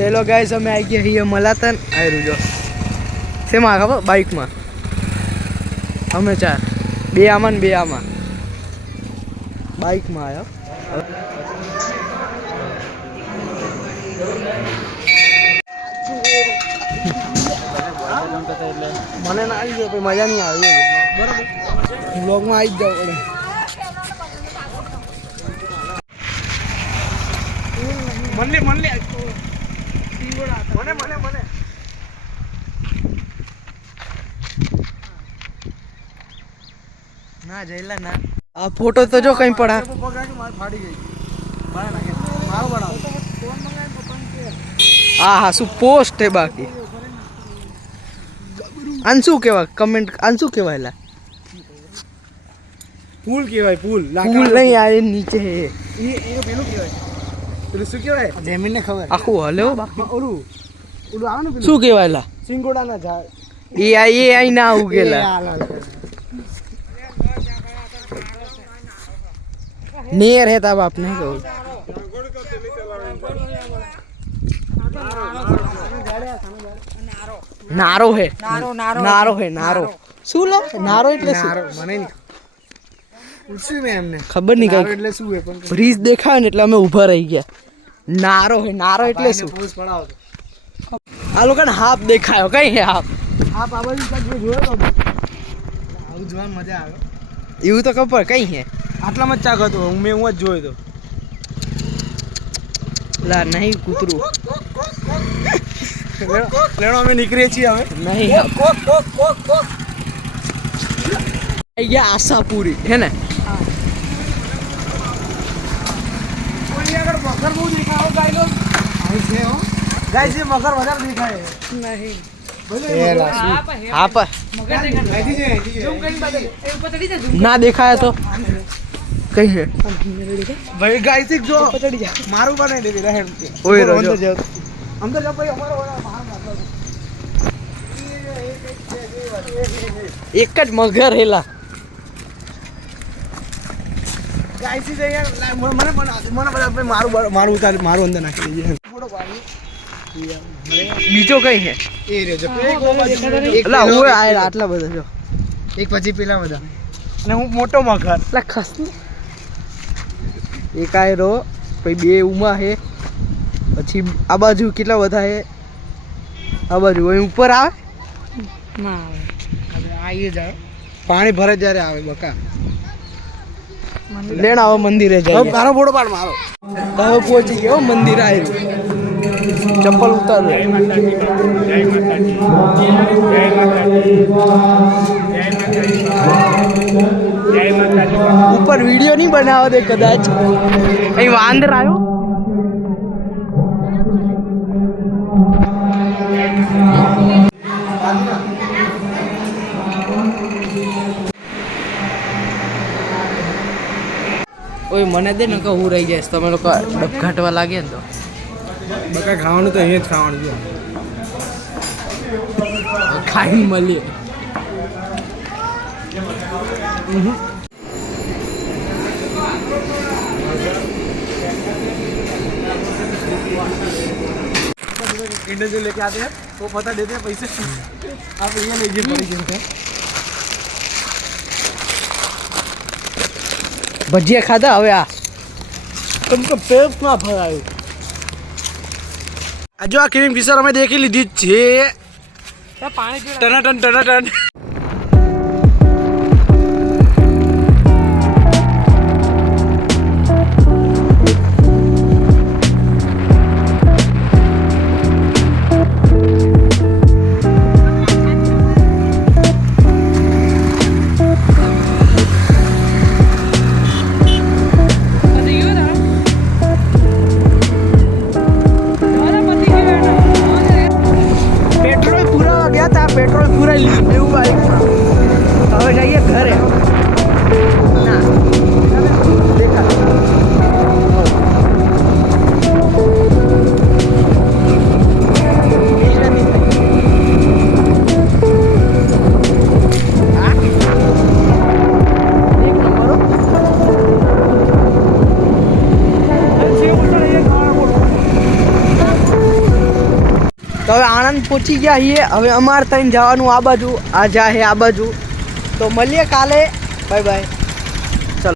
Hello guys અમે આવી ગયા છીએ મલાતન. આવી જો. શેમાં ખબર? બાઇકમાં. અમે ચાર. બે આમાં ને બે આમાં. બાઇકમાં આવ્યો મને ના આવી ગયો મજા નહીં આવી બરાબર. બ્લોગમાં આવી જ જાવ પડે. મનલી મને મને મને મને. ના જઈલા ના. આ ફોટો તો જો કઈ પડા. ફાડી ગઈ. હા હા શું પોસ્ટ હે બાકી? આન શું કેવા કમેન્ટ આન શું કહેવાય પુલ કેવાય પુલ. પુલ નહીં આ નીચે હે એ એ પેલું કહેવાય. પેલું શું કહેવાય? જમીનને ખબર. આખું હલે હો બાકી. ઓલું. ઓલું આવે ને શું કહેવાય લા સિંગોડાના ઝાડ. એ આ એ આઈ ના ઉગેલા. નેર હે તા બાપ નહીં કહું? નારો હે. નારો હે નારો. શું લે? નારો એટલે શું? મને નહીં પૂછ્યું મેં એમને. ખબર નહીં કઈ એટલે શું હે પણ બ્રિજ દેખાય ને એટલે અમે ઊભા રહી ગયા. નારો હે નારો એટલે શું? પોઝ પડાવો આ લોકોને હાફ દેખાયો કઈ હે હાફ હાફ આ બાજુ કાંઈક જોયો તો આવું જોવાની મજા આવે. એવું તો ખબર કઈ હે? આટલામાં જ ચાક હતો હું મેં હું જ જોયો તો. લા નહીં કૂતરું. લેણો અમે નીકળીએ છીએ હવે. નહીં. આશાપુરી હે ને કોઈ આગળ મગર બહુ દેખાયો ગાયલો છે મગર વધારે દેખાય નહીં. ના દેખાય. તો. કઈ હે ભાઈ ગાયથી જો મારું બનાવી દેવી રહે ઓય રોજો. અંદર જાઓ. અંદર જાઓ ભાઈ અમારો. એક જ મગર હેલા લા, મને મને મને મારું મારું ઉતાર મારું અંદર નાખી દેજે. બીજો કઈ હે એ રે એક આયેલા આટલા બધા જો. એક પછી પેલા બધા. અને હું મોટો મગર. એટલે ખસ એક આયરો પછી બે ઉમા હે પછી આ બાજુ કેટલા બધા હે આ બાજુ અહીં ઉપર આવે? આવી. જાય પાણી ભરે જ્યારે આવે બકા. લેણ આવો મંદિરે જાય મારો ફોટો પાડ મારો. હવે પહોંચી ગયો મંદિર આવ્યું ચપ્પલ ઉતાર ઉપર વીડિયો નહીં બનાવો દે કદાચ. અહીં વાંદર આવ્યો ઓય મને દે ને કે હું રહી જઈશ તમે લોકો ડબઘાટવા લાગે ને તો બકા ખાવાનું તો અહીંયા જ ખાવાનું છે ખાઈને મળીએ किंडर जो लेके आते हैं वो पता देते हैं पैसे आप ये लीजिए ભજીયા ખાધા હવે આ. તમને પેટ ના ભરાયું. આ જો આ ક્રીમ ફિશર અમે દેખી લીધી છે. ટનાટન ટનાટન. Berlin. તો હવે આણંદ પહોંચી ગયા છીએ. હવે અમારે ત્યાં જવાનું આ બાજુ, આ જાહે આ બાજુ. તો મળીએ કાલે. Bye bye.